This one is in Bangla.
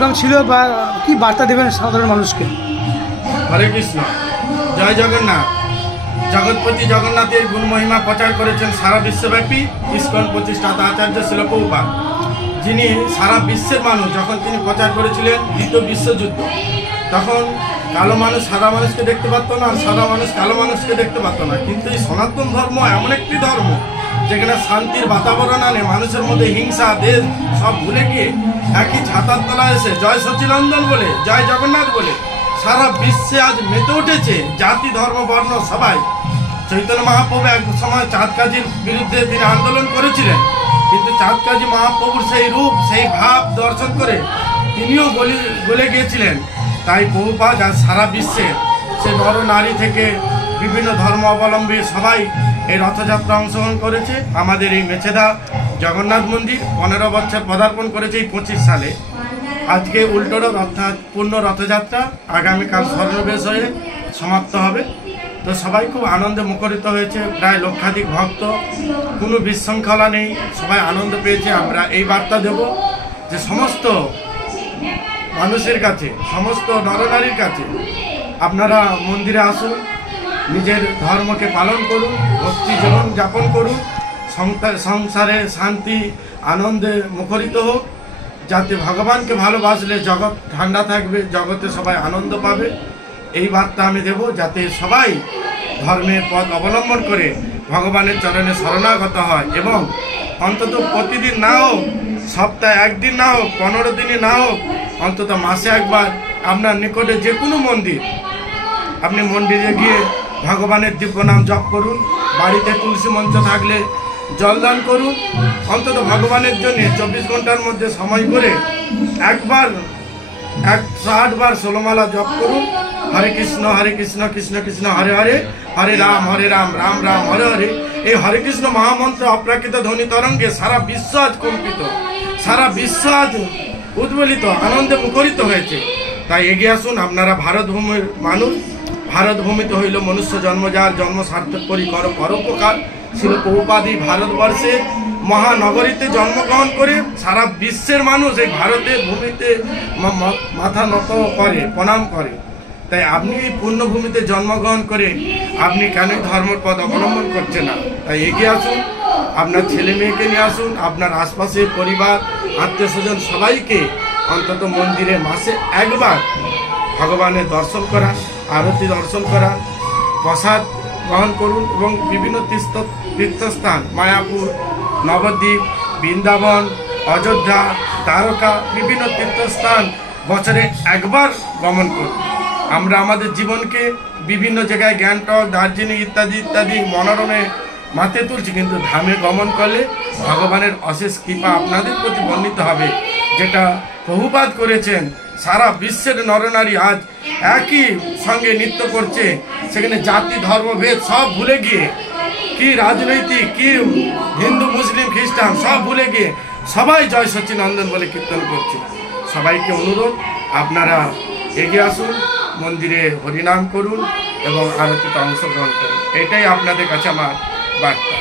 প্রোগ্রাম ছিল বা কি বার্তা দেবেন সাধারণ মানুষকে? হরে কৃষ্ণ, জয় জগন্নাথ। জগৎপতি জগন্নাথের গুণ মহিমা প্রচার করেছেন সারা বিশ্বব্যাপী ইস্কন প্রতিষ্ঠাতা আচার্য শিল প্রভুপাদ, যিনি সারা বিশ্বের মানুষ যখন তিনি প্রচার করেছিলেন দ্বিতীয় বিশ্বযুদ্ধ, তখন কালো মানুষ সাদা মানুষকে দেখতে পারতো না, আর সাদা মানুষ কালো মানুষকে দেখতে পারতো না। কিন্তু এই সনাতন ধর্ম এমন একটি ধর্ম যেখানে শান্তির বাতাবরণ আনে, মানুষের মধ্যে হিংসা দেশ সব ভুলে গিয়ে একই ছাতার তলায় এসে জয় সচিনন্দন বলে, জয় জগন্নাথ বলে সারা বিশ্বে আজ মেতে উঠেছে জাতি ধর্ম বর্ণ সবাই। চৈতন্য মহাপ্রভু এক সময় চাঁদ কাজীর বিরুদ্ধে তিনি আন্দোলন করেছিলেন, কিন্তু চাঁদ কাজী মহাপ্রভুর সেই রূপ সেই ভাব দর্শন করে তিনিও গলে গিয়েছিলেন। তাই প্রভুপাদ আজ সারা বিশ্বে সে নর নারী থেকে বিভিন্ন ধর্ম অবলম্বী সবাই এই রথযাত্রা অংশগ্রহণ করেছে। আমাদের এই মেছেদা জগন্নাথ মন্দির 15 বছর পদার্পণ করেছে এই 25 সালে। আজকে উল্টোরথ অর্থাৎ পূর্ণ রথযাত্রা আগামীকাল স্বর্ণবেশ হয়ে সমাপ্ত হবে। তো সবাই খুব আনন্দে মুখরিত হয়েছে, প্রায় লক্ষাধিক ভক্ত, কোনো বিশৃঙ্খলা নেই, সবাই আনন্দ পেয়েছে। আমরা এই বার্তা দেব যে সমস্ত মানুষের কাছে, সমস্ত নরনারীর কাছে, আপনারা মন্দিরে আসুন, নিজের ধর্মকে পালন করুন, ভক্তি জীবন যাপন করুন, সংসারে শান্তি আনন্দে মুখরিত হোক, যাতে ভগবানকে ভালোবাসলে জগৎ ঠান্ডা থাকবে, জগতে সবাই আনন্দ পাবে। এই বার্তা আমি দেব, যাতে সবাই ধর্মের পথ অবলম্বন করে ভগবানের চরণে শরণাগত হয় এবং অন্তত প্রতিদিন না হোক, সপ্তাহে একদিন না হোক, 15 দিনে না হোক, অন্তত মাসে একবার আপনার নিকটে যে কোনো মন্দির, আপনি মন্দিরে গিয়ে ভগবানের দিব্য নাম জপ করুন, বাড়িতে তুলসী মঞ্চ থাকলে জলদান করুন, অন্তত ভগবানের জন্য 24 ঘন্টার মধ্যে সময় করে একবার 108 বার 16 মালা জপ করুন। হরে কৃষ্ণ কৃষ্ণ কৃষ্ণ হরে হরে, হরে রাম রাম রাম হরে হরে। এই হরে কৃষ্ণ মহামন্ত্র অপ্রাকৃত ধ্বনি তরঙ্গে সারা বিশ্ব আজ কম্পিত, সারা বিশ্ব আজ উদ্বেলিত, আনন্দে মুখরিত হয়েছে। তাই এগিয়ে আসুন, আপনারা ভারতভূমির মানুষ, ভারতভূমিতে হইল মনুষ্য জন্ম, যার জন্ম সার্থক করি কর পরোপকার। শিল প্রভুপাদি ভারতবর্ষে মহানগরীতে জন্মগ্রহণ করে সারা বিশ্বের মানুষ এই ভারতের ভূমিতে মাথা নত করে, প্রণাম করে। তাই আপনি এই পুণ্যভূমিতে জন্মগ্রহণ করে আপনি কেন ধর্মের পথ অবলম্বন করছেন না? তাই এগিয়ে আসুন, আপনার ছেলে মেয়েকে নিয়ে আসুন, আপনার আশপাশে পরিবার আত্মীয় স্বজন সবাইকে অন্তত মন্দিরে মাসে একবার ভগবানের দর্শন করান, আরতি দর্শন করান, প্রসাদ গ্রহণ করুন এবং বিভিন্ন তীর্থস্থান মায়াপুর, নবদ্বীপ, বৃন্দাবন, অযোধ্যা, দ্বারকা, বিভিন্ন তীর্থস্থান বছরে একবার গমন করুন। আমরা আমাদের জীবনকে বিভিন্ন জায়গায় গ্যাংটক, দার্জিলিং ইত্যাদি ইত্যাদি মনোরমে মাথে তুলছি, কিন্তু ধামে গমন করলে ভগবানের অশেষ কৃপা আপনাদের প্রতি বর্ণিত হবে, যেটা প্রভুপাদ করেছেন। সারা বিশ্বের নরনারী আজ একই সঙ্গে নৃত্য করছে, সেখানে জাতি ধর্মভেদ সব ভুলে গিয়ে, কি রাজনৈতিক, কি হিন্দু মুসলিম খ্রিস্টান সব ভুলে গিয়ে সবাই জয় সচিনন্দন বলে কীর্তন করছে। সবাইকে অনুরোধ, আপনারা এগিয়ে আসুন, মন্দিরে হরিনাম করুন এবং আরতিতে অংশগ্রহণ করুন। এটাই আপনাদের কাছে আমার বার্তা।